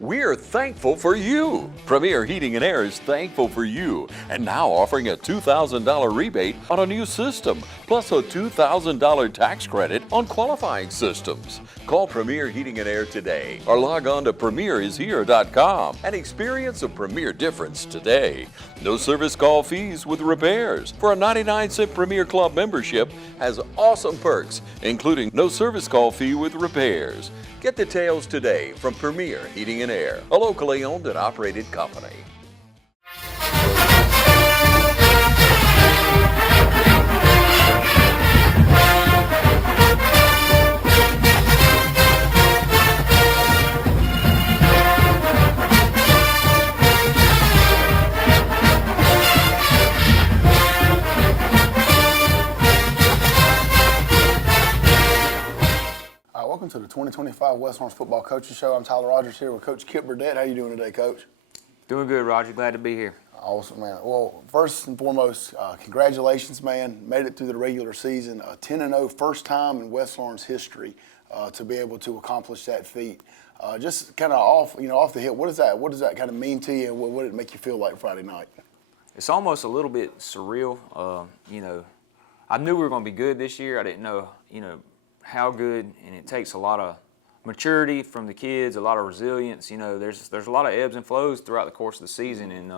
We're thankful for you. Premier Heating and Air is thankful for you and now offering a $2,000 rebate on a new system, plus a $2,000 tax credit on qualifying systems. Call Premier Heating and Air today or log on to premierishere.com and experience a Premier difference today. No service call fees with repairs. For a 99-cent Premier Club membership has awesome perks, including no service call fee with repairs. Get details today from Premier Heating and Air, a locally owned and operated company. Welcome to the 2025 West Orange Football Coaching Show. I'm Tyler Rogers here with Coach Kip Burdett. How you doing today, Coach? Doing good, Roger. Glad to be here. Awesome, man. Well, first and foremost, congratulations, man. Made it through the regular season. 10-0, first time in West Orange history to be able to accomplish that feat. Just kind of off the hip. What does that kind of mean to you? And what did it make you feel like Friday night? It's almost a little bit surreal. I knew we were going to be good this year. I didn't know, how good, and it takes a lot of maturity from the kids, a lot of resilience. There's a lot of ebbs and flows throughout the course of the season, and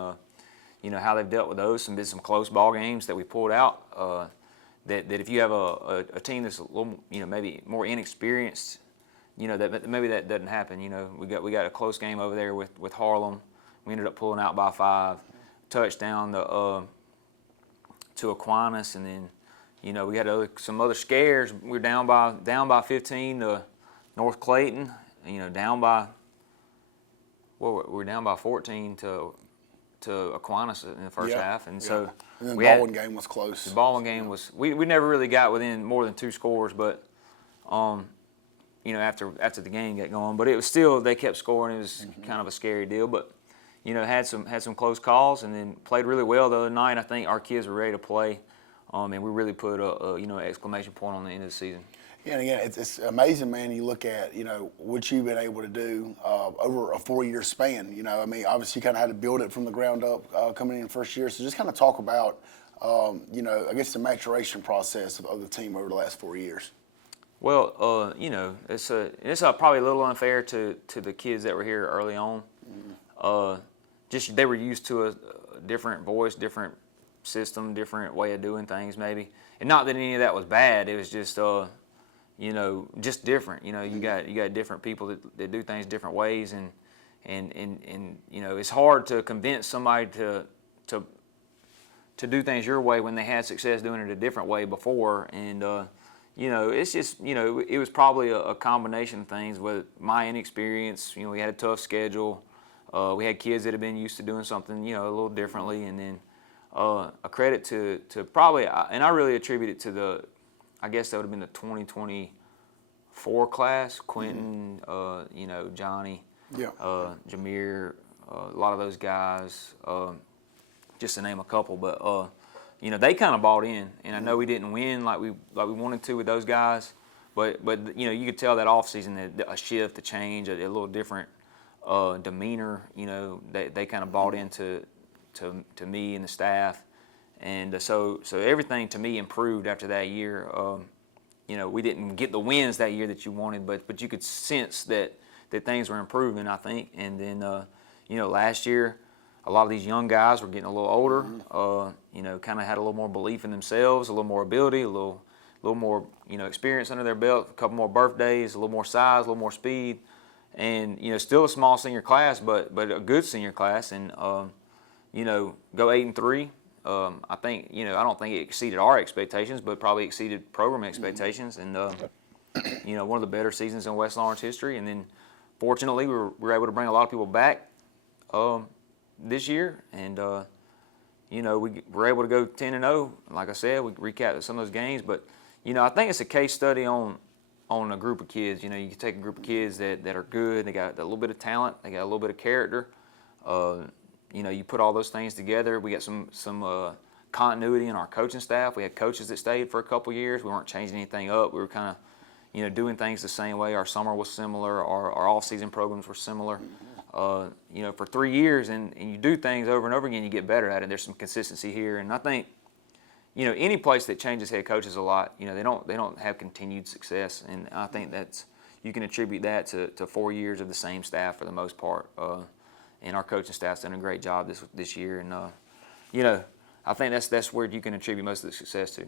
how they've dealt with those. Been some close ball games that we pulled out. That if you have a team that's a little, maybe more inexperienced, that maybe that doesn't happen. We got a close game over there with Harlem. We ended up pulling out by 5, touchdown to Aquinas, and then. We had some other scares. We were down by 15 to North Clayton. Down by 14 to Aquinas in the first half, and so and then the Baldwin game was close. The Baldwin game was we never really got within more than 2 scores, but after the game got going, but it was still they kept scoring. It was kind of a scary deal, but had some close calls, and then played really well the other night. I think our kids were ready to play. And we really put an exclamation point on the end of the season. Yeah, and again, it's amazing, man. You look at what you've been able to do over a 4-year span. Obviously you kind of had to build it from the ground up coming in the first year. So just kind of talk about, I guess the maturation process of the team over the last 4 years. Well, it's probably a little unfair to the kids that were here early on. Just they were used to a different voice, different system, different way of doing things maybe, and not that any of that was bad. It was just just different. You got different people that do things different ways, and it's hard to convince somebody to do things your way when they had success doing it a different way before. And it's just it was probably a combination of things with my inexperience. We had a tough schedule. We had kids that had been used to doing something a little differently, and then a credit to probably, and I really attribute it to I guess that would have been the 2024 class, Quentin, Johnny, Jameer, a lot of ththose guys, just to name a couple, but they kind of bought in, and I know we didn't win like we wanted to with those guys, but you could tell that off season that a shift, a change, a little different demeanor. They kind of bought into to me and the staff, and so everything to me improved after that year. We didn't get the wins that year that you wanted, but you could sense that things were improving, I think. And then last year, a lot of these young guys were getting a little older. Kind of had a little more belief in themselves, a little more ability, a little more experience under their belt, a couple more birthdays, a little more size, a little more speed, and still a small senior class, but a good senior class, and go 8-3. I think I don't think it exceeded our expectations, but probably exceeded program expectations, and one of the better seasons in West Orange history. And then fortunately we were able to bring a lot of people back this year, and we were able to go 10-0. Like I said, we recapped some of those games, but I think it's a case study on a group of kids. You can take a group of kids that are good. They got a little bit of talent. They got a little bit of character. You put all those things together. We got some continuity in our coaching staff. We had coaches that stayed for a couple years. We weren't changing anything up. We were kind of, doing things the same way. Our summer was similar. Our off-season programs were similar. for 3 years, and you do things over and over again, you get better at it. There's some consistency here, and I think, any place that changes head coaches a lot, they don't have continued success, and I think you can attribute that to 4 years of the same staff for the most part, and our coaching staff's done a great job this year, and I think that's where you can attribute most of the success to.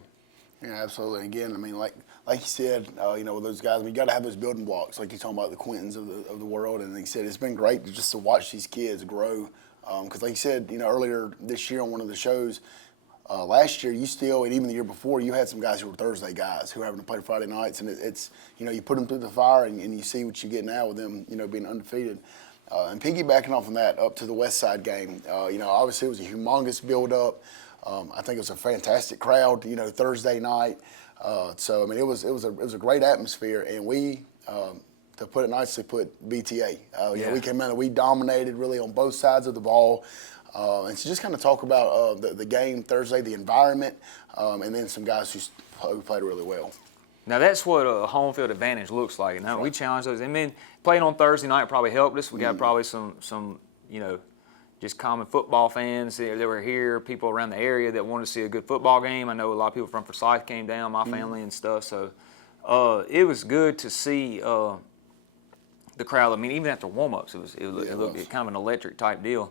Yeah, absolutely. Again, I mean, like you said, with those guys, we got to have those building blocks, like you're talking about the Quintons of the world. And like you said, it's been great just to watch these kids grow. Because like you said, earlier this year on one of the shows, last year you still, and even the year before, you had some guys who were Thursday guys who were having to play Friday nights, and it's you put them through the fire, and you see what you get now with them, being undefeated. And piggybacking off from that up to the West Side game, obviously it was a humongous build-up. I think it was a fantastic crowd, Thursday night. So I mean, it was a great atmosphere, and we, to put it nicely, put BTA. We came out and we dominated really on both sides of the ball. And so just kind of talk about the game Thursday, the environment, and then some guys who played really well. Now that's what a home field advantage looks like. Now we challenge those. I mean, playing on Thursday night probably helped us. We got probably some just common football fans that were here, people around the area that wanted to see a good football game. I know a lot of people from Forsyth came down, my family and stuff. So it was good to see the crowd. I mean, even after warm-ups, it looked kind of an electric type deal.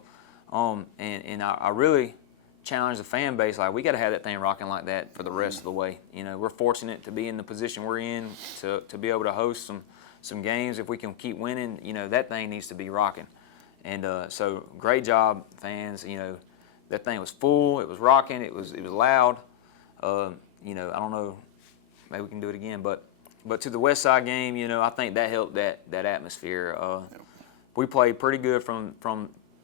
And I really challenge the fan base, like we got to have that thing rocking like that for the rest of the way. We're fortunate to be in the position we're in to be able to host some games. If we can keep winning, that thing needs to be rocking. And so great job, fans. That thing was full. It was rocking. It was loud. I don't know. Maybe we can do it again. But to the West Side game, I think that helped that atmosphere. We played pretty good from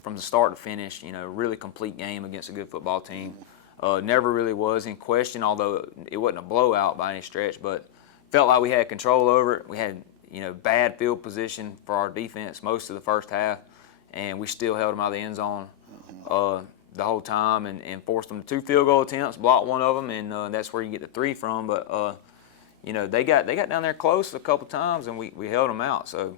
the start to finish. Really complete game against a good football team. Never really was in question, although it wasn't a blowout by any stretch. But felt like we had control over it. We had bad field position for our defense most of the first half. And we still held them out of the end zone the whole time and forced them to 2 field goal attempts, blocked one of them, and that's where you get the 3 from. But, they got down there close a couple times, and we held them out. So,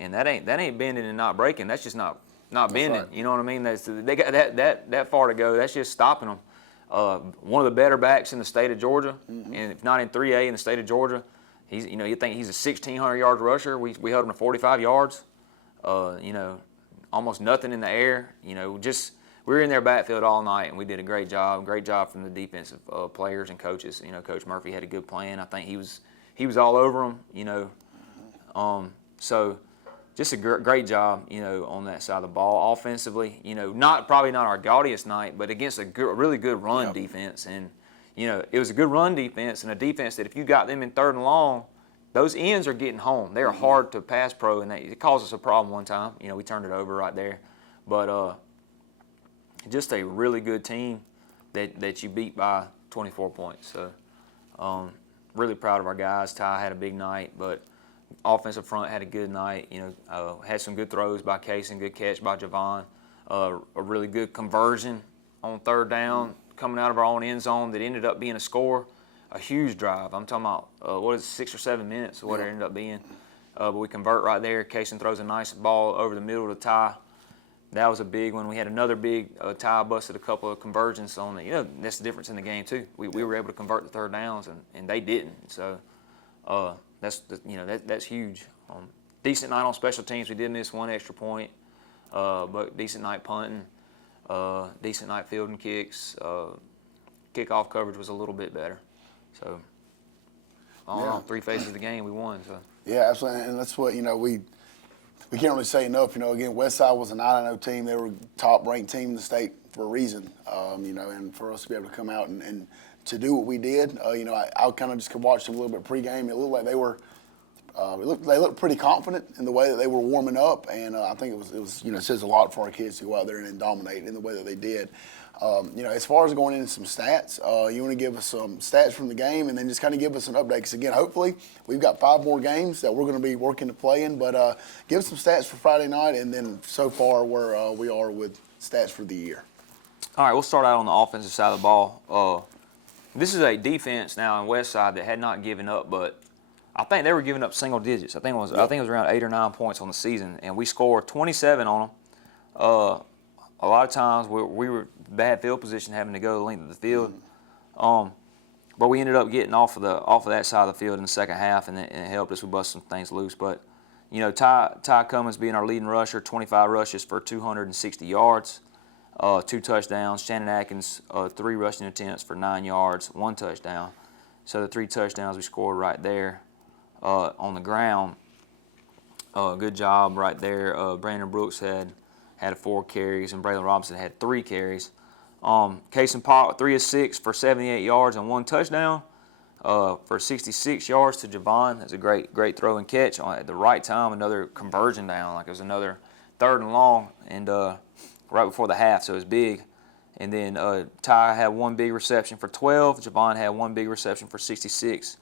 and that ain't bending and not breaking. That's just not bending. Right. You know what I mean? They got that far to go. That's just stopping them. One of the better backs in the state of Georgia, and if not in 3A in the state of Georgia, he's you think he's a 1,600 yard rusher. We held him to 45 yards. Almost nothing in the air. We were in their backfield all night, and we did a great job. Great job from the defensive players and coaches. Coach Murphy had a good plan. I think he was all over them. So just a great job, on that side of the ball. Offensively, probably not our gaudiest night, but against a really good run defense. And it was a good run defense and a defense that if you got them in 3rd and long, those ends are getting home. They are hard to pass pro, and it caused us a problem one time. We turned it over right there. But just a really good team that you beat by 24 points. So really proud of our guys. Ty had a big night, but offensive front had a good night. Had some good throws by Case and good catch by Javon. A really good conversion on 3rd down coming out of our own end zone that ended up being a score. A huge drive. I'm talking about 6 or 7 minutes or what it ended up being. But we convert right there. Kaysen throws a nice ball over the middle of the Ty. That was a big one. We had another big Ty busted a couple of conversions on it. That's the difference in the game too. We were able to convert the 3rd downs and they didn't. So that's huge. Decent night on special teams. We did miss 1 extra point, but decent night punting. Decent night fielding kicks. Kickoff coverage was a little bit better. So, all in all, 3 phases of the game, we won. So. Yeah, absolutely, and that's what we can't really say enough. Again, Westside was a 9-0 team. They were top-ranked team in the state for a reason. And for us to be able to come out and to do what we did, I kind of just could watch them a little bit pregame. It looked like they were. They looked pretty confident in the way that they were warming up, and I think it was it says a lot for our kids to go out there and dominate in the way that they did. As far as going into some stats, you want to give us some stats from the game and then just kind of give us an update. Because, again, hopefully we've got 5 more games that we're going to be working to play in. But give us some stats for Friday night and then so far where we are with stats for the year. All right, we'll start out on the offensive side of the ball. This is a defense now on West Side that had not given up but I think they were giving up single digits. I think it was around 8 or 9 points on the season, and we scored 27 on them. A lot of times we were bad field position, having to go the length of the field. But we ended up getting off of that side of the field in the second half, and it helped us. We bust some things loose. But you know, Ty Cummins being our leading rusher, 25 rushes for 260 yards, 2 touchdowns. Shannon Atkins, 3 rushing attempts for 9 yards, 1 touchdown. So the 3 touchdowns we scored right there on the ground. Good job right there. Brandon Brooks had 4 carries, and Braylon Robinson had 3 carries. Kason Pop, 3 of 6 for 78 yards and 1 touchdown. For 66 yards to Javon. That's a great throw and catch at the right time. Another conversion down, like it was another 3rd and long, and right before the half, so it was big. And then Ty had 1 big reception for 12. Javon had 1 big reception for 66,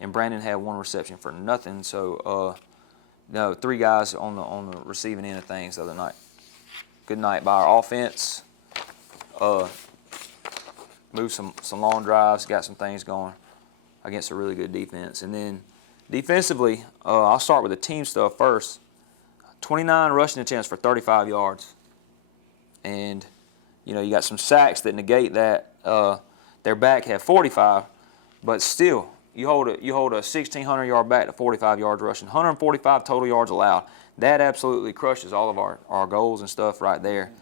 and Brandon had 1 reception for nothing. So 3 guys on the receiving end of things the other night. Good night by our offense. Moved some long drives, got some things going against a really good defense. And then defensively, I'll start with the team stuff first. 29 rushing attempts for 35 yards. And, you know, you got some sacks that negate that. Their back had 45, but still, you hold a 1,600-yard back to 45 yards rushing, 145 total yards allowed. That absolutely crushes all of our goals and stuff right there.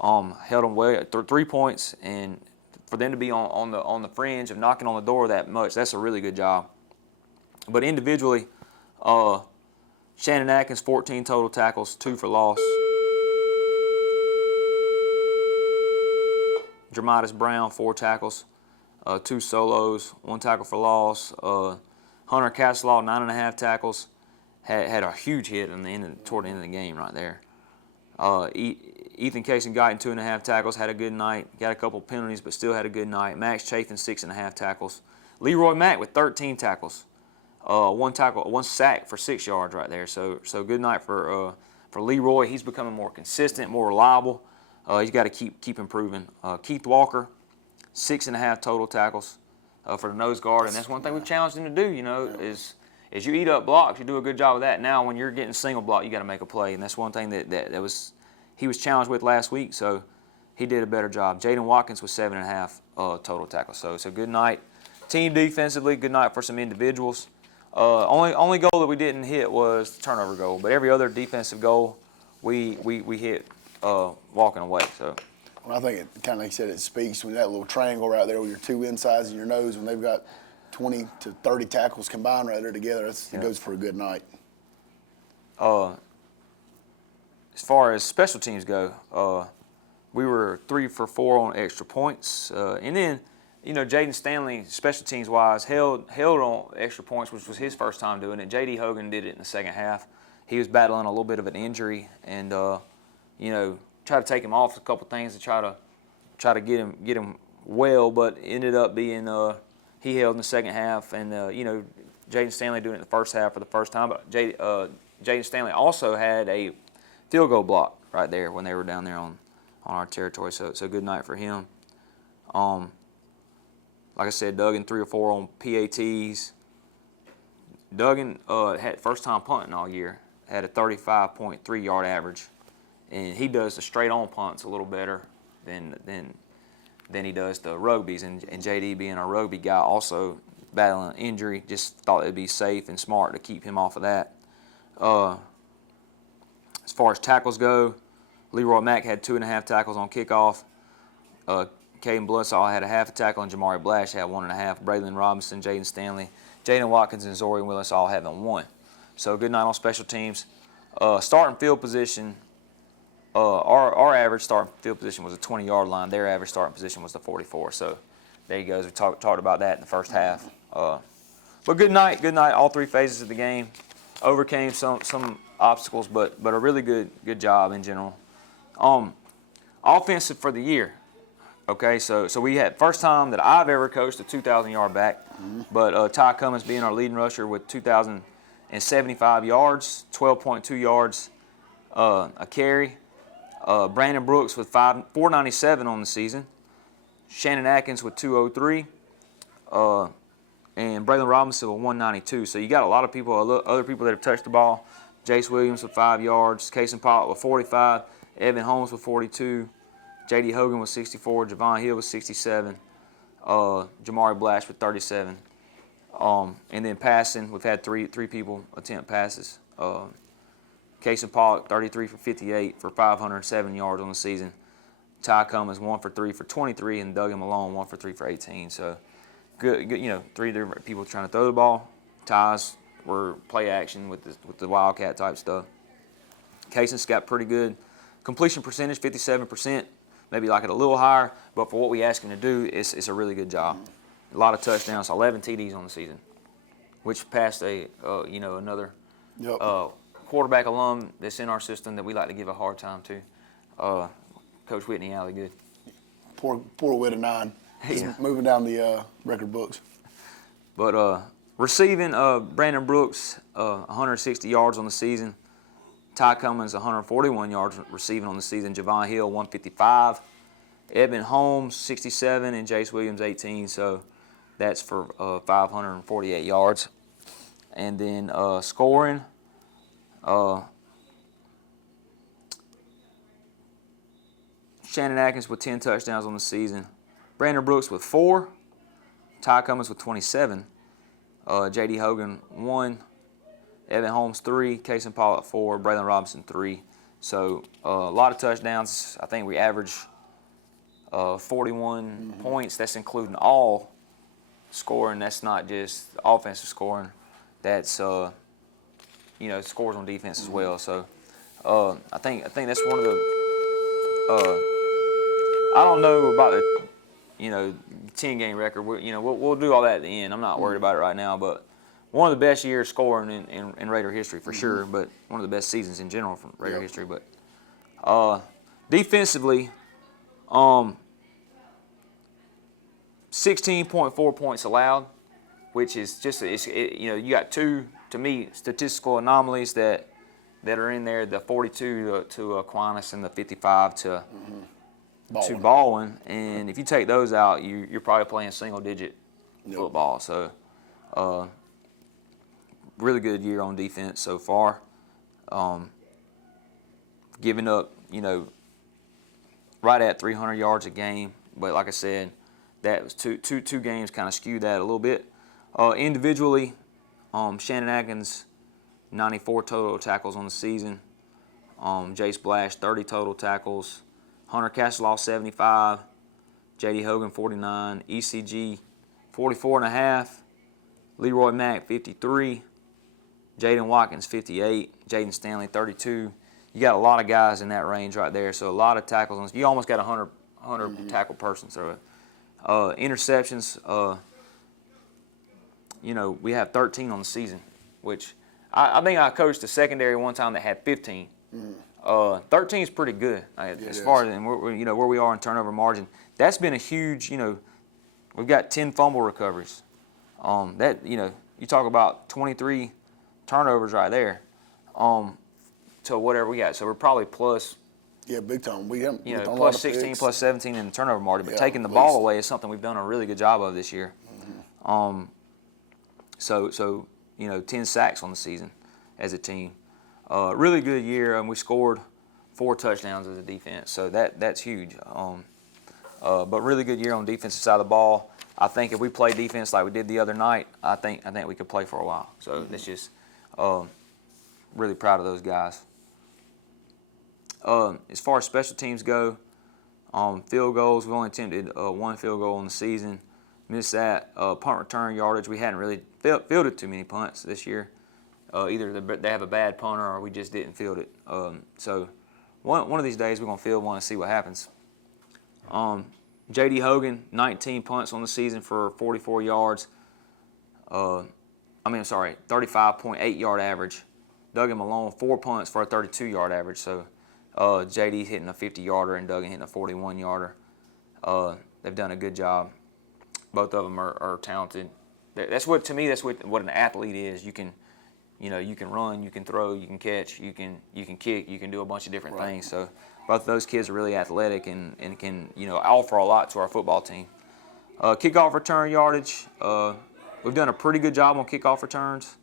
Held them well at 3 points, and for them to be on the fringe of knocking on the door that much, that's a really good job. But individually, Shannon Atkins, 14 total tackles, 2 for loss. Dramatis Brown, 4 tackles, 2 solos, 1 tackle for loss. Hunter Castlaw, 9.5 tackles, had a huge hit toward the end of the game right there. Ethan Casey Guyton, 2.5 tackles, had a good night. Got a couple penalties, but still had a good night. Max Chafin, 6.5 tackles. Leroy Mack with 13 tackles, 1 sack for 6 yards right there. So good night for Leroy. He's becoming more consistent, more reliable. He's got to keep improving. Keith Walker, 6.5 total tackles for the nose guard, and that's one thing we've challenged him to do. You know, is you eat up blocks, you do a good job of that. Now, when you're getting single block, you got to make a play, and that's one thing that he was challenged with last week. So he did a better job. Jaden Watkins was 7.5 total tackles. So good night. Team defensively, good night for some individuals. Only goal that we didn't hit was the turnover goal, but every other defensive goal we hit walking away. So. Well, I think it kind of, like you said, it speaks when that little triangle right there with your 2 insides and your nose, when they've got 20 to 30 tackles combined right there together, it goes for a good night. As far as special teams go, we were 3 for 4 on extra points, and then, you know, Jaden Stanley, special teams wise, held on extra points, which was his first time doing it. J.D. Hogan did it in the second half. He was battling a little bit of an injury, and you know, tried to take him off a couple things to try to get him well, but ended up being he held in the second half, and you know, Jaden Stanley doing it in the first half for the first time. But Jaden Stanley also had a field goal block right there when they were down there on our territory. So good night for him. Like I said, Duggan 3 or 4 on PATs. Duggan had first time punting all year. Had a 35.3 yard average, and he does the straight on punts a little better than he does the rugbies. And JD, being a rugby guy, also battling an injury, just thought it'd be safe and smart to keep him off of that. As far as tackles go, Leroy Mack had 2.5 tackles on kickoff. Caden Bloodsaw had a half a tackle, and Jamari Blash had 1.5. Braylon Robinson, Jaden Stanley, Jaden Watkins, and Zori Willis all having 1. So good night on special teams. Starting field position, our average starting field position was a 20-yard line. Their average starting position was the 44. So there you go. We talked about that in the first half. But good night, all 3 phases of the game. Overcame some obstacles, but a really good job in general. Offensive for the year. Okay, so we had first time that I've ever coached a 2,000-yard back, but Ty Cummins being our leading rusher with 2,075 yards, 12.2 yards a carry. Brandon Brooks with 497 on the season. Shannon Atkins with 203. and Braylon Robinson with 192. So you got a lot of people, other people that have touched the ball. Jace Williams with 5 yards, Kason Pollock with 45, Evan Holmes with 42, J.D. Hogan with 64, Javon Hill with 67, Jamari Blash with 37. And then passing, we've had three people attempt passes. Kason Pollock, 33 for 58 for 507 yards on the season. Ty Cummins, 1 for 3 for 23, and Duggan Malone, 1 for 3 for 18. So good, you know, 3 different people trying to throw the ball. Ty's were play action with the Wildcat type stuff. Kason's got pretty good completion percentage, 57%. Maybe like it a little higher, but for what we ask him to do, it's a really good job. A lot of touchdowns, 11 TDs on the season, which passed another quarterback alum that's in our system that we like to give a hard time to. Coach Whitney Alley, good. Poor Whit 9. He's moving down the record books. But receiving, Brandon Brooks, 160 yards on the season. Ty Cummins, 141 yards receiving on the season. Javon Hill, 155. Evan Holmes, 67, and Jace Williams, 18. So that's for 548 yards. And then scoring, Shannon Atkins with 10 touchdowns on the season. Brandon Brooks with 4. Ty Cummins with 27. J.D. Hogan, 1. Evan Holmes, 3. Kason Pollock, 4. Braylon Robinson, 3. So a lot of touchdowns. I think we average 41 points. That's including all scoring. That's not just offensive scoring. That's scores on defense as well. So I think that's one of the. I don't know about the 10-game record. We'll do all that at the end. I'm not worried about it right now, but one of the best years scoring in Raider history for sure, but one of the best seasons in general from Raider history. But defensively, 16.4 points allowed, which is just you got 2, to me, statistical anomalies that are in there: the 42 to Aquinas and the 55 to Baldwin. And if you take those out, you're probably playing single-digit football. So really good year on defense so far. Giving up, right at 300 yards a game. But like I said, that was two games kind of skewed that a little bit. Individually, Shannon Atkins, 94 total tackles on the season. Jace Blash, 30 total tackles. Hunter Castleoff, 75. J.D. Hogan, 49. ECG, 44.5. Leroy Mack, 53. Jaden Watkins, 58. Jaden Stanley, 32. You got a lot of guys in that range right there, so a lot of tackles. You almost got a 100 tackle person. So interceptions, we have 13 on the season, which I think I coached a secondary one time that had 15. 13 is pretty good as far as where we are in turnover margin. That's been a huge. We've got 10 fumble recoveries. You talk about 23 turnovers right there. To whatever we got, so we're probably plus. Yeah, big time. We have plus 16, plus 17 in the turnover margin. But taking the ball away is something we've done a really good job of this year. So 10 sacks on the season as a team. Really good year. We scored 4 touchdowns as a defense, so that's huge. But really good year on the defensive side of the ball. I think if we play defense like we did the other night, I think we could play for a while. So that's just really proud of those guys. As far as special teams go, field goals, we only attempted 1 field goal in the season. Missed that. Punt return yardage, we hadn't really fielded too many punts this year. Either they have a bad punter or we just didn't field it. So one of these days we're going to field one and see what happens. J.D. Hogan, 19 punts on the season for 44 yards. 35.8 yard average. Duggan Malone, 4 punts for a 32-yard average. So J.D. hitting a 50-yarder and Duggan hitting a 41-yarder. They've done a good job. Both of them are talented. That's what an athlete is. You can run, you can throw, you can catch, you can kick, you can do a bunch of different things. So both of those kids are really athletic and can offer a lot to our football team. Kickoff return yardage, we've done a pretty good job on kickoff returns.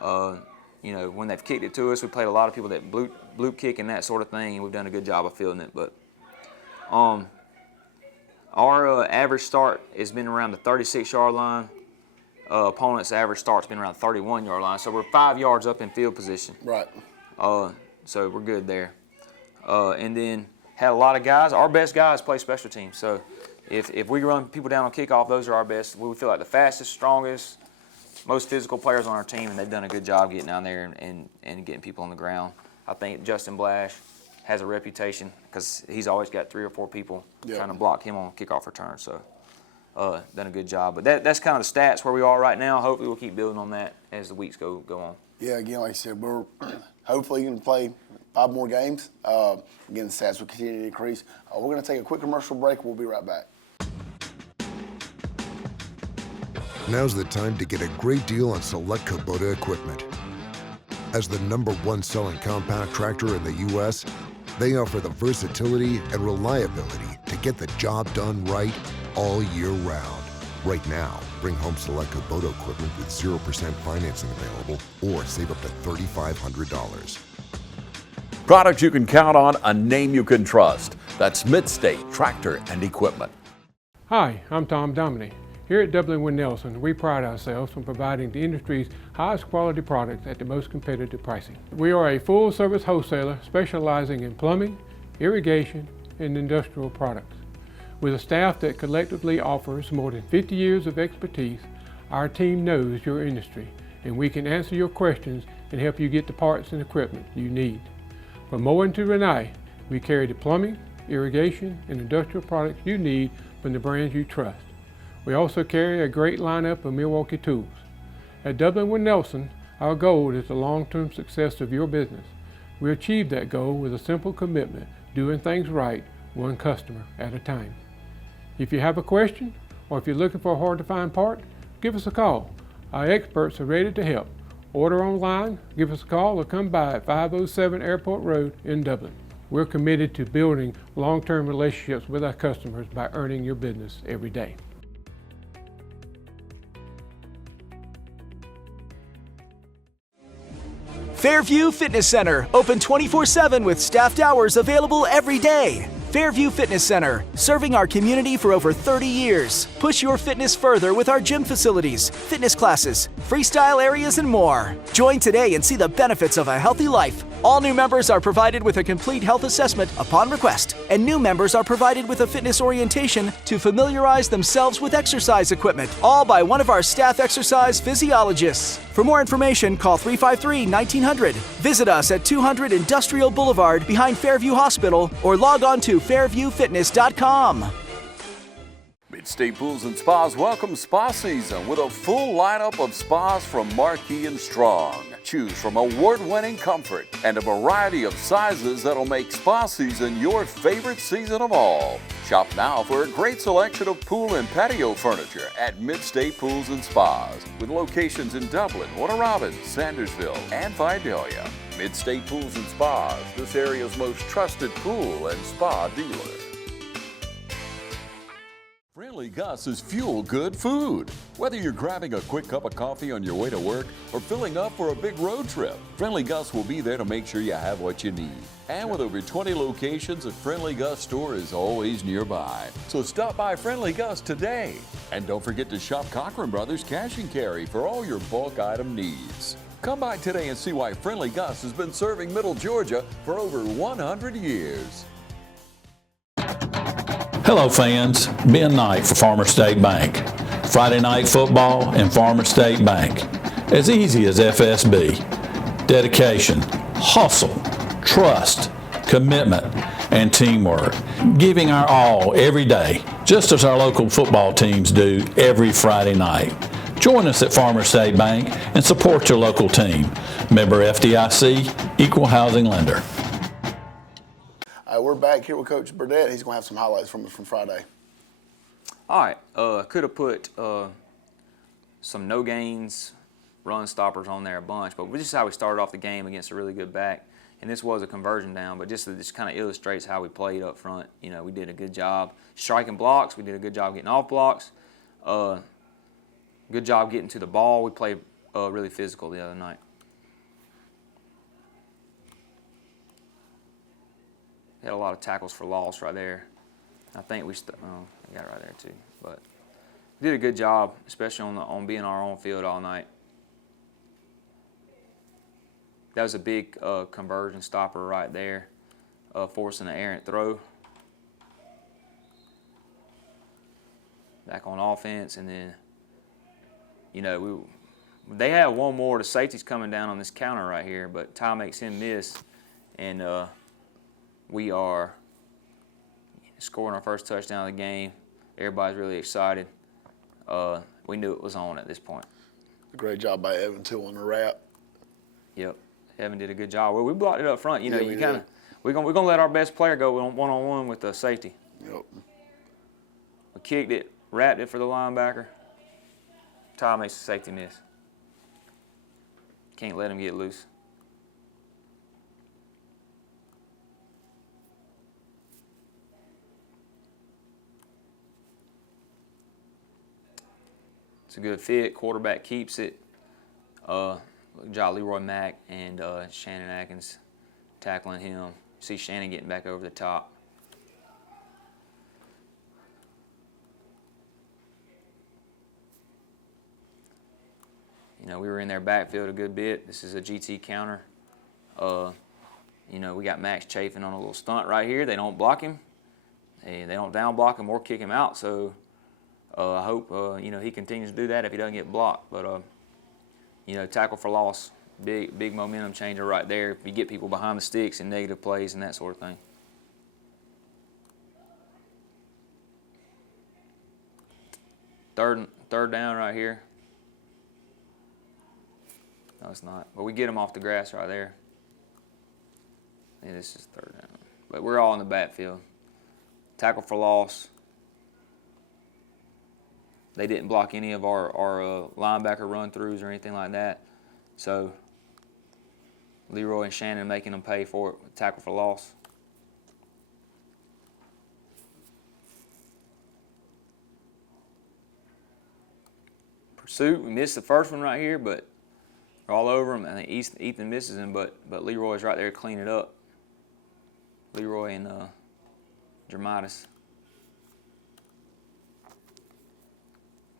You know, when they've kicked it to us, we played a lot of people that bloop kick and that sort of thing, and we've done a good job of fielding it. But our average start has been around the 36-yard line. Opponent's average start's been around the 31-yard line, so we're 5 yards up in field position. Right. So we're good there. And then had a lot of guys. Our best guys play special teams. So if we run people down on kickoff, those are our best. We feel like the fastest, strongest, most physical players on our team, and they've done a good job getting down there and getting people on the ground. I think Justin Blash has a reputation because he's always got 3 or 4 people trying to block him on kickoff return. So done a good job. But that's kind of the stats where we are right now. Hopefully we'll keep building on that as the weeks go on. Yeah, again, like I said, we're hopefully going to play 5 more games. Again, the stats will continue to increase. We're going to take a quick commercial break. We'll be right back. Now's the time to get a great deal on select Kubota equipment. As the #1 selling compact tractor in the U.S., they offer the versatility and reliability to get the job done right all year round. Right now, bring home select Kubota equipment with 0% financing available or save up to $3,500. Products you can count on, a name you can trust. That's Midstate Tractor and Equipment. Hi, I'm Tom Dominy. Here at W. Nelson, we pride ourselves on providing the industry's highest quality products at the most competitive pricing. We are a full-service wholesaler specializing in plumbing, irrigation, and industrial products. With a staff that collectively offers more than 50 years of expertise, our team knows your industry, and we can answer your questions and help you get the parts and equipment you need. From mowing to Renee, we carry the plumbing, irrigation, and industrial products you need from the brands you trust. We also carry a great lineup of Milwaukee tools. At W. Nelson, our goal is the long-term success of your business. We achieve that goal with a simple commitment, doing things right, one customer at a time. If you have a question, or if you're looking for a hard-to-find part, give us a call. Our experts are ready to help. Order online, give us a call, or come by at 507 Airport Road in Dublin. We're committed to building long-term relationships with our customers by earning your business every day. Fairview Fitness Center, open 24/7 with staffed hours available every day. Fairview Fitness Center, serving our community for over 30 years. Push your fitness further with our gym facilities, fitness classes, freestyle areas, and more. Join today and see the benefits of a healthy life. All new members are provided with a complete health assessment upon request, and new members are provided with a fitness orientation to familiarize themselves with exercise equipment, all by one of our staff exercise physiologists. For more information, call 353-1900. Visit us at 200 Industrial Boulevard behind Fairview Hospital or log on to fairviewfitness.com. Midstate Pools and Spas welcomes spa season with a full lineup of spas from Marquee and Strong. Choose from award-winning comfort and a variety of sizes that'll make spa season your favorite season of all. Shop now for a great selection of pool and patio furniture at Midstate Pools and Spas with locations in Dublin, Warner Robins, Sandersville, and Vidalia. Midstate Pools and Spas, this area's most trusted pool and spa dealer. Friendly Gus is fuel good food. Whether you're grabbing a quick cup of coffee on your way to work or filling up for a big road trip, Friendly Gus will be there to make sure you have what you need. And with over 20 locations, a Friendly Gus store is always nearby. So stop by Friendly Gus today. And don't forget to shop Cochran Brothers Cash and Carry for all your bulk item needs. Come by today and see why Friendly Gus has been serving Middle Georgia for over 100 years. Hello fans, Ben Knight for Farmer State Bank. Friday night football and Farmer State Bank. As easy as FSB. Dedication, hustle, trust, commitment, and teamwork. Giving our all every day, just as our local football teams do every Friday night. Join us at Farmer State Bank and support your local team. Member FDIC, Equal Housing Lender. We're back here with Coach Burdett. He's going to have some highlights from us from Friday. All right, could have put some no gains, run stoppers on there a bunch, but this is how we started off the game against a really good back. And this was a conversion down, but this kind of illustrates how we played up front. You know, we did a good job striking blocks. We did a good job getting off blocks. Good job getting to the ball. We played really physical the other night. Had a lot of tackles for loss right there. I think we got it right there too. But did a good job, especially on being our own field all night. That was a big conversion stopper right there, forcing an errant throw. Back on offense, and then, you know, they have one more. The safety's coming down on this counter right here, but Ty makes him miss, and we are scoring our first touchdown of the game. Everybody's really excited. We knew it was on at this point. Great job by Evan too on the wrap. Yep, Evan did a good job. Well, we blocked it up front. You know, Yeah, we're gonna let our best player go one-on-one with the safety. Yep. We kicked it, wrapped it for the linebacker. Ty makes the safety miss. Can't let him get loose. It's a good fit. Quarterback keeps it. Job Leroy Mack and Shannon Atkins tackling him. See Shannon getting back over the top. You know, we were in their backfield a good bit. This is a GT counter. You know, we got Max chafing on a little stunt right here. They don't block him. They don't down block him or kick him out. So I hope, you know, he continues to do that if he doesn't get blocked. But, you know, tackle for loss, big momentum changer right there. If you get people behind the sticks and negative plays and that sort of thing. Third down right here. No, it's not. But we get them off the grass right there. And this is third down. But we're all in the backfield. Tackle for loss. They didn't block any of our linebacker run-throughs or anything like that. So Leroy and Shannon making them pay for it. Tackle for loss. Pursuit, we missed the first one right here, but we're all over him. I think Ethan misses him, but Leroy's right there to clean it up. Leroy and Jermitis.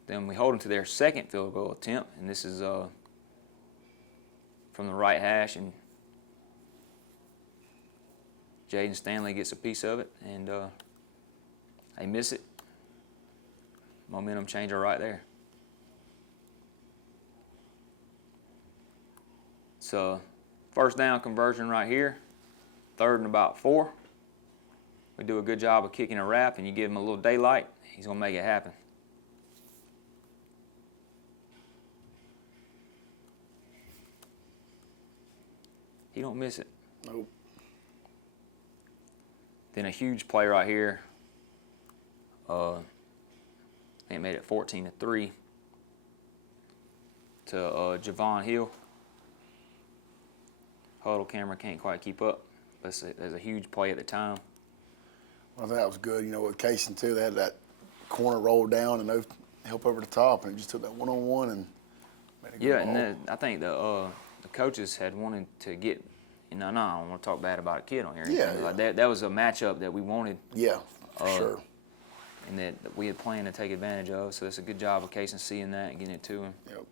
Then we hold them to their second field goal attempt, and this is from the right hash, and Jaden Stanley gets a piece of it, and they miss it. Momentum changer right there. So first down conversion right here, 3rd and about 4. We do a good job of kicking a wrap, and you give him a little daylight, he's going to make it happen. He don't miss it. Nope. Then a huge play right here. I think it made it 14-3 to Javon Hill. Huddle camera can't quite keep up. But there's a huge play at the time. Well, I think that was good. You know, with Casey too, they had that corner rolled down and no help over the top, and it just took that one-on-one and made a good ball. And then I think the coaches had wanted to get. I don't want to talk bad about a kid on here. Yeah, Like that was a matchup that we wanted. Yeah, for sure. And that we had planned to take advantage of. So it's a good job of Casey seeing that and getting it to him. Yep.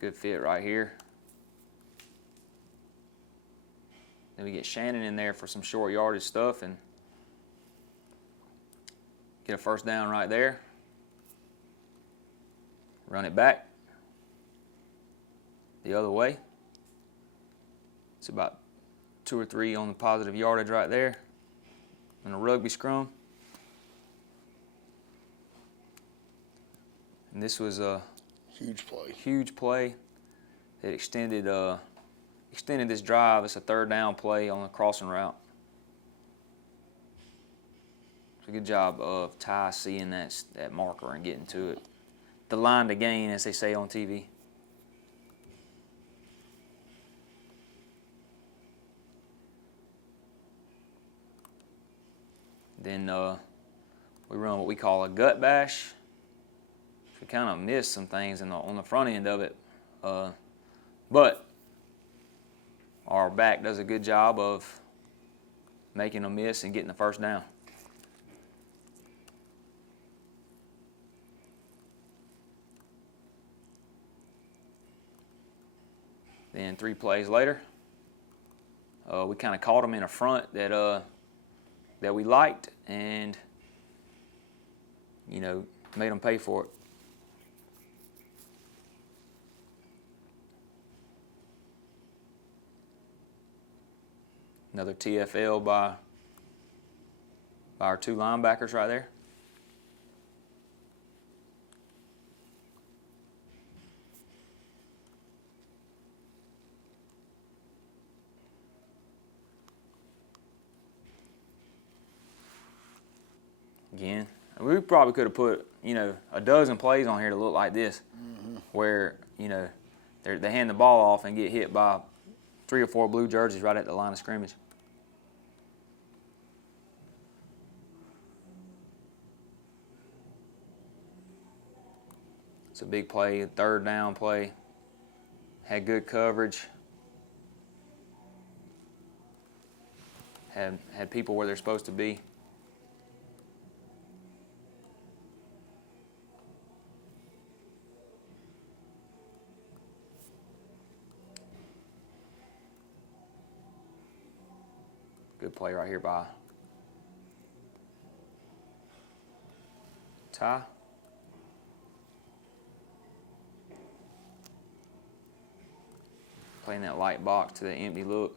Good fit right here. Then we get Shannon in there for some short yardage stuff and get a first down right there. Run it back the other way. It's about 2 or 3 on the positive yardage right there. And a rugby scrum. And this was a huge play. It extended this drive. It's a 3rd down play on the crossing route. It's a good job of Ty seeing that marker and getting to it. The line to gain, as they say on TV. Then we run what we call a gut bash. We kind of missed some things on the front end of it, but our back does a good job of making them miss and getting the first down. Then 3 plays later, we kind of caught them in a front that we liked, and made them pay for it. Another TFL by our 2 linebackers right there. Again, we probably could have put, a dozen plays on here to look like this, where, they hand the ball off and get hit by 3 or 4 blue jerseys right at the line of scrimmage. It's a big play, a 3rd down play. Had good coverage. Had people where they're supposed to be. Good play right here by Ty. Playing that light box to the empty look.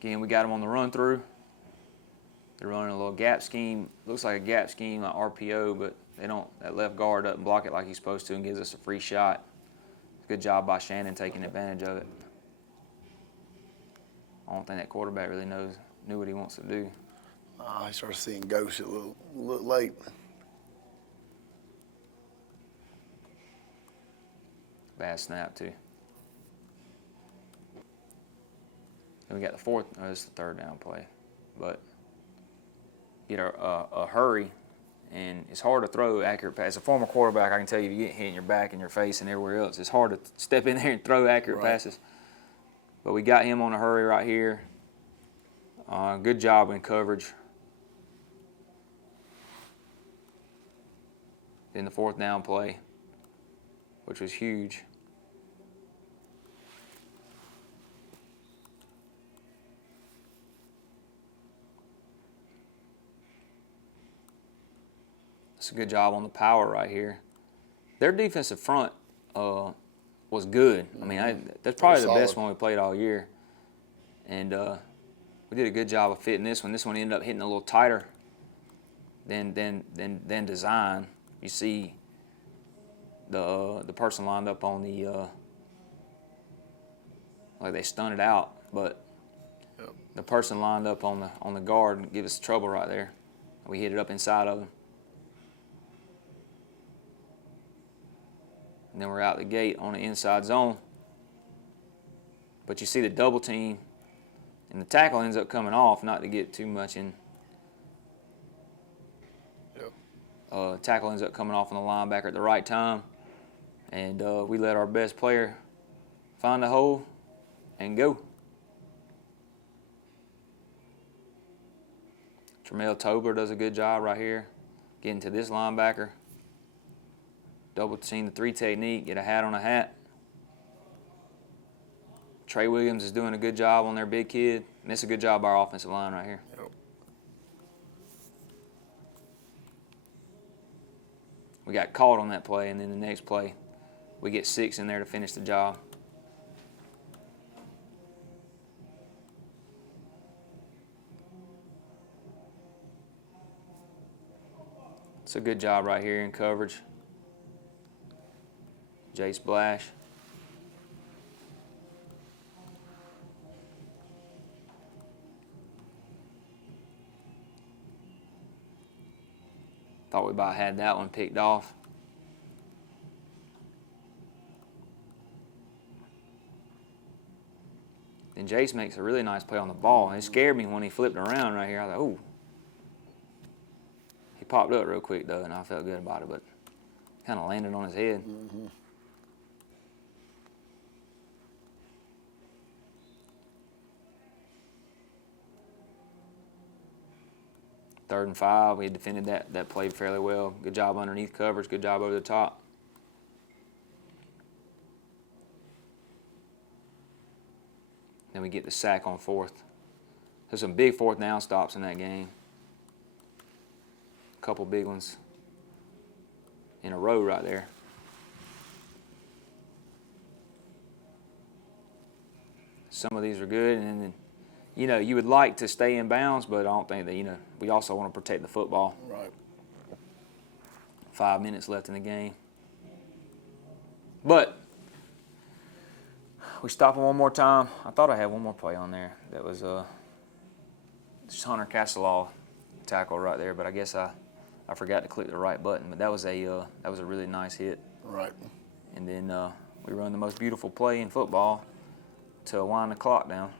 Again, we got them on the run through. They're running a little gap scheme. Looks like a gap scheme like RPO, but that left guard doesn't block it like he's supposed to and gives us a free shot. Good job by Shannon taking advantage of it. I don't think that quarterback really knew what he wants to do. I started seeing ghosts a little late. Bad snap too. Then we got the 4th. Oh, this is the 3rd down play, but get a hurry. And it's hard to throw accurate passes. As a former quarterback, I can tell you, if you get hit in your back and your face and everywhere else, it's hard to step in there and throw accurate passes. But we got him on a hurry right here. Good job in coverage. Then the 4th down play, which was huge. It's a good job on the power right here. Their defensive front was good. I mean, that's probably the best one we played all year. And we did a good job of fitting this one. This one ended up hitting a little tighter than design. You see the person lined up on the like they stunned it out, but the person lined up on the guard and give us trouble right there. We hit it up inside of him. And then we're out the gate on the inside zone. But you see the double team, and the tackle ends up coming off, not to get too much in. Tackle ends up coming off on the linebacker at the right time. And we let our best player find a hole and go. Tremel Tobler does a good job right here, getting to this linebacker. Double team the 3 technique, get a hat on a hat. Trey Williams is doing a good job on their big kid. And it's a good job by our offensive line right here. We got caught on that play, and then the next play, we get 6 in there to finish the job. It's a good job right here in coverage. Jay Splash. Thought we about had that one picked off. And Jace makes a really nice play on the ball. And it scared me when he flipped around right here. I was like, ooh. He popped up real quick, though, and I felt good about it, but kind of landed on his head. Mm-hmm. Third and 5, we defended that play fairly well. Good job underneath coverage, good job over the top. Then we get the sack on 4th. There's some big 4th down stops in that game. A couple big ones in a row right there. Some of these are good, and then, you know, you would like to stay in bounds, but I don't think that, you know, we also want to protect the football. Right. 5 minutes left in the game. But we stop him one more time. I thought I had one more play on there. That was just Hunter Castelaw tackle right there, but I guess I forgot to click the right button. But that was a really nice hit. Right. And then we run the most beautiful play in football to wind the clock down.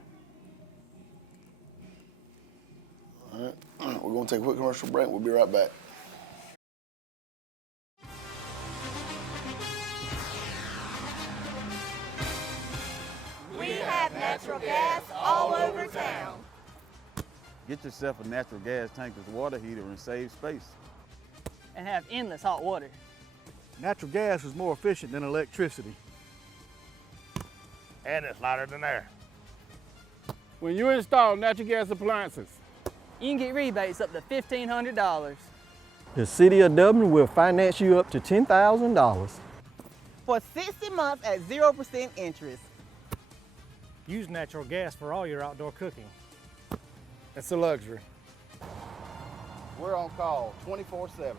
All right. We're going to take a quick commercial break. We'll be right back. We have natural gas all over town. Get yourself a natural gas tankless water heater and save space. And have endless hot water. Natural gas is more efficient than electricity. And it's lighter than air. When you install natural gas appliances, you can get rebates up to $1,500. The City of Dublin will finance you up to $10,000. For 60 months at 0% interest. Use natural gas for all your outdoor cooking. it's a luxury. We're on call 24/7.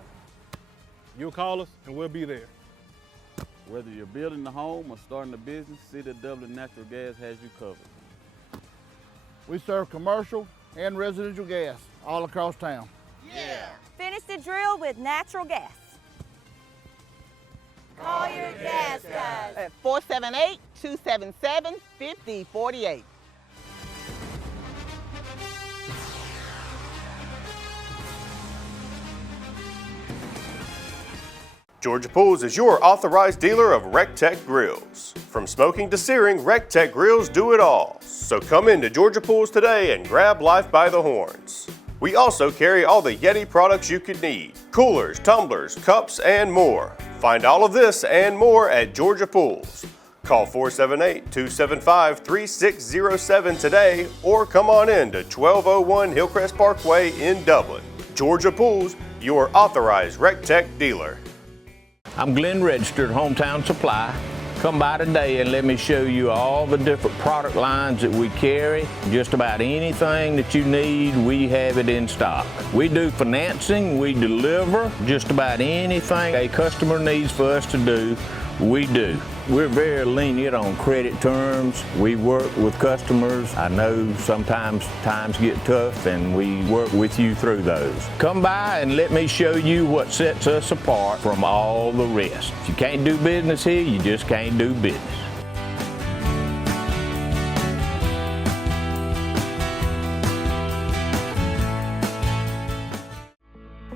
You'll call us and we'll be there. Whether you're building a home or starting a business, City of Dublin Natural Gas has you covered. We serve commercial and residential gas all across town. Yeah. Finish the drill with natural gas. Call your gas guys. At 478-277-5048. Georgia Pools is your authorized dealer of RecTech grills. From smoking to searing, RecTech grills do it all. So come into Georgia Pools today and grab life by the horns. We also carry all the Yeti products you could need: coolers, tumblers, cups, and more. Find all of this and more at Georgia Pools. Call 478-275-3607 today or come on in to 1201 Hillcrest Parkway in Dublin. Georgia Pools, your authorized RecTech dealer. I'm Glenn Registered, Hometown Supply. Come by today and let me show you all the different product lines that we carry. Just about anything that you need, we have it in stock. We do financing, we deliver just about anything a customer needs for us to do, we do. We're very lenient on credit terms. We work with customers. I know sometimes times get tough and we work with you through those. Come by and let me show you what sets us apart from all the rest. If you can't do business here, you just can't do business.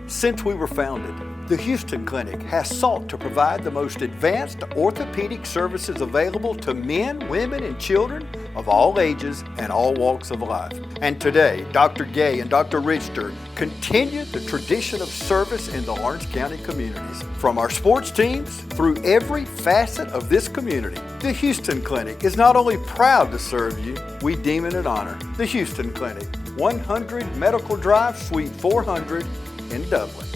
Since we were founded, the Houston Clinic has sought to provide the most advanced orthopedic services available to men, women, and children of all ages and all walks of life. And today, Dr. Gay and Dr. Richter continue the tradition of service in the Orange County communities. From our sports teams through every facet of this community, the Houston Clinic is not only proud to serve you, we deem it an honor. The Houston Clinic, 100 Medical Drive, Suite 400 in Dublin.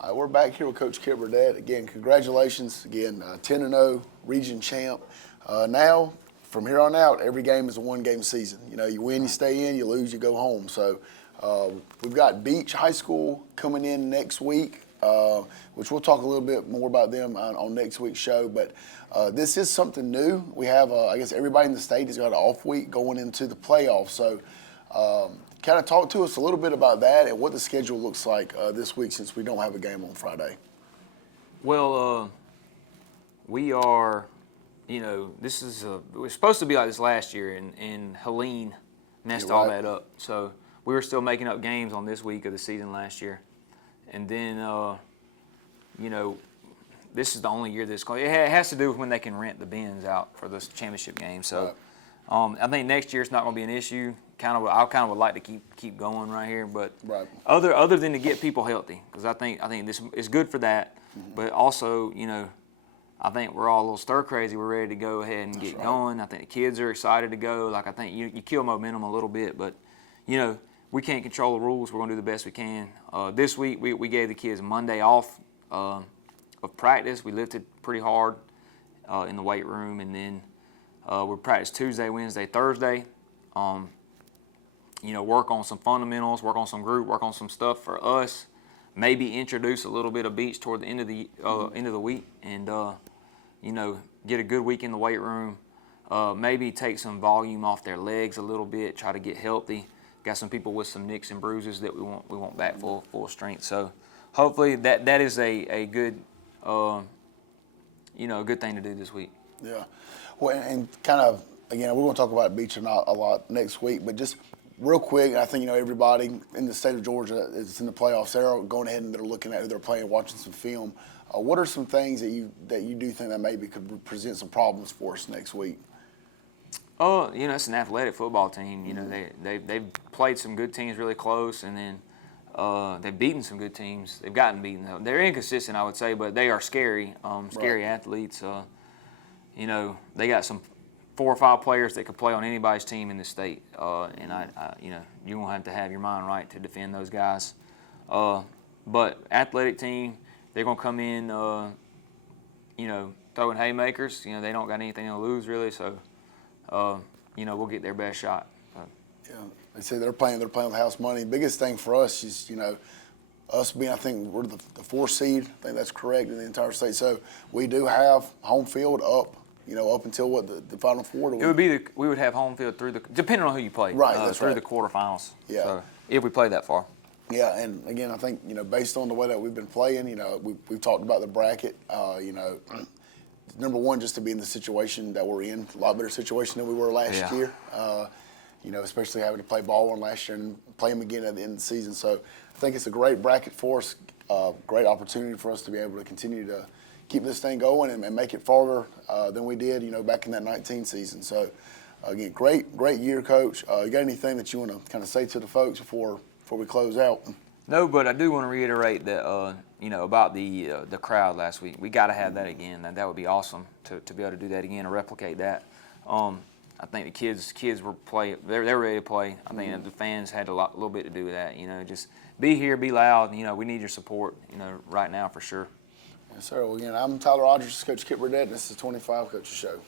All right, we're back here with Coach Kip Burdett. Again, congratulations. Again, 10-0 region champ. Now, from here on out, every game is a one-game season. You know, you win, you stay in, you lose, you go home. So we've got Beach High School coming in next week, which we'll talk a little bit more about them on next week's show. But this is something new. We have, I guess, everybody in the state has got an off week going into the playoffs. So kind of talk to us a little bit about that and what the schedule looks like this week since we don't have a game on Friday. Well, we are you know, this is it was supposed to be like this last year, and Helene messed all that up. So we were still making up games on this week of the season last year, and then you know, this is the only year this it has to do with when they can rent the bins out for this championship game. So I think next year it's not going to be an issue. I kind of would like to keep going right here, but other than to get people healthy, because I think this is good for that, but also, you know, I think we're all a little stir crazy. We're ready to go ahead and get going. I think the kids are excited to go. Like, I think you kill momentum a little bit, but you know, we can't control the rules. We're going to do the best we can. This week we gave the kids a Monday off of practice. We lifted pretty hard in the weight room, and then we practiced Tuesday, Wednesday, Thursday. You know, work on some fundamentals, work on some group, work on some stuff for us. Maybe introduce a little bit of beach toward the end of the week, and you know, get a good week in the weight room. Maybe take some volume off their legs a little bit. Try to get healthy. Got some people with some nicks and bruises that we want back full strength. So hopefully that is a good you know, a good thing to do this week. Yeah. Well, and kind of again, we're going to talk about beach a lot next week, but just real quick, I think, you know, everybody in the state of Georgia is in the playoffs. They're going ahead and they're looking at who they're playing, watching some film. What are some things that you do think that maybe could present some problems for us next week? Oh, you know, it's an athletic football team. You know, they've played some good teams really close, and then they've beaten some good teams. They've gotten beaten. They're inconsistent, I would say, but they are scary athletes. You know, they got some 4 or 5 players that could play on anybody's team in the state, and I you know, you're gonna have to have your mind right to defend those guys. But athletic team, they're gonna come in, you know, throwing haymakers. You know, they don't got anything to lose really, so you know, we'll get their best shot. Yeah, they say they're playing with house money. Biggest thing for us is, you know, us being, I think we're the 4th seed. I think that's correct in the entire state. So we do have home field up. You know, up until what, the Final Four? It would be we would have home field through depending on who you play. Right, that's through the quarterfinals. Yeah. So if we play that far. Yeah, and again, I think, you know, based on the way that we've been playing, you know, we've talked about the bracket. You know, number one, just to be in the situation that we're in, a lot better situation than we were last year. You know, especially having to play ball one last year and play them again at the end of the season. So I think it's a great bracket for us, great opportunity for us to be able to continue to keep this thing going and make it farther than we did, you know, back in that 19 season. So, again, great year, Coach. You got anything that you want to kind of say to the folks before we close out? No, but I do want to reiterate that, you know, about the crowd last week. We got to have that again. That would be awesome to be able to do that again or replicate that. I think the kids were they're ready to play. I think the fans had a little bit to do with that. You know, just be here, be loud. You know, we need your support, you know, right now for sure. Yes, sir. Well, again, I'm Tyler Rogers, Coach Kip Burdett, and this is 25 Coaches Show.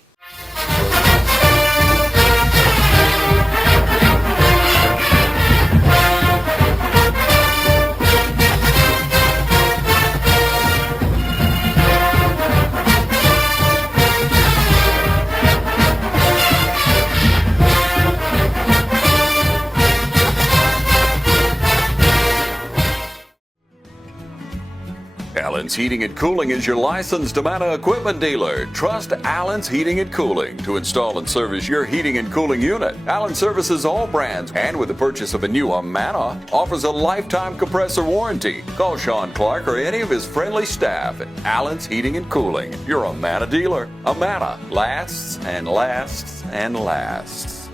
Allen's Heating and Cooling is your licensed Amana equipment dealer. Trust Allen's Heating and Cooling to install and service your heating and cooling unit. Allen services all brands, and with the purchase of a new Amana, offers a lifetime compressor warranty. Call Sean Clark or any of his friendly staff at Allen's Heating and Cooling, your Amana dealer. Amana lasts and lasts and lasts.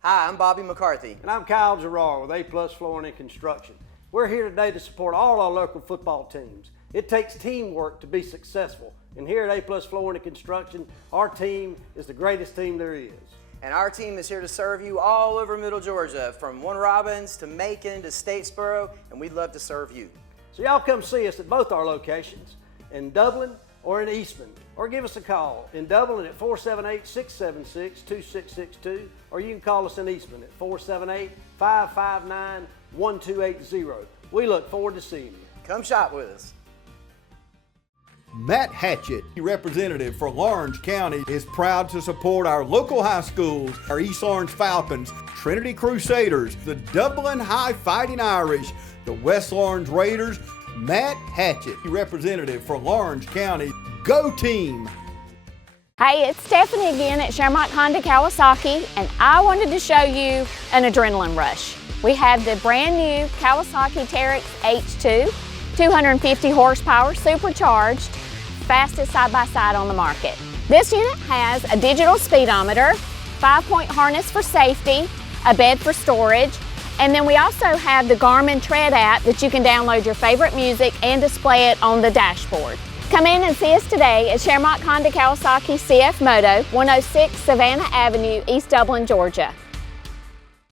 Hi, I'm Bobby McCarthy. And I'm Kyle Gerard with A+ Flooring and Construction. We're here today to support all our local football teams. It takes teamwork to be successful. And here at A+ Flooring and Construction, our team is the greatest team there is. And our team is here to serve you all over Middle Georgia, from Warner Robins to Macon to Statesboro, and we'd love to serve you. So y'all come see us at both our locations, in Dublin or in Eastman, or give us a call. In Dublin at 478-676-2662, or you can call us in Eastman at 478-559-1280. We look forward to seeing you. Come shop with us. Matt Hatchett, representative for Lawrence County, is proud to support our local high schools, our East Orange Falcons, Trinity Crusaders, the Dublin High Fighting Irish, the West Orange Raiders. Matt Hatchett, representative for Lawrence County. Go team! Hey, it's Stephanie again at Shermont Honda Kawasaki, and I wanted to show you an adrenaline rush. We have the brand new Kawasaki Teryx H2, 250 horsepower, supercharged, fastest side-by-side on the market. This unit has a digital speedometer, 5-point harness for safety, a bed for storage, and then we also have the Garmin Tread app that you can download your favorite music and display it on the dashboard. Come in and see us today at Shermont Honda Kawasaki CF Moto, 106 Savannah Avenue, East Dublin, Georgia.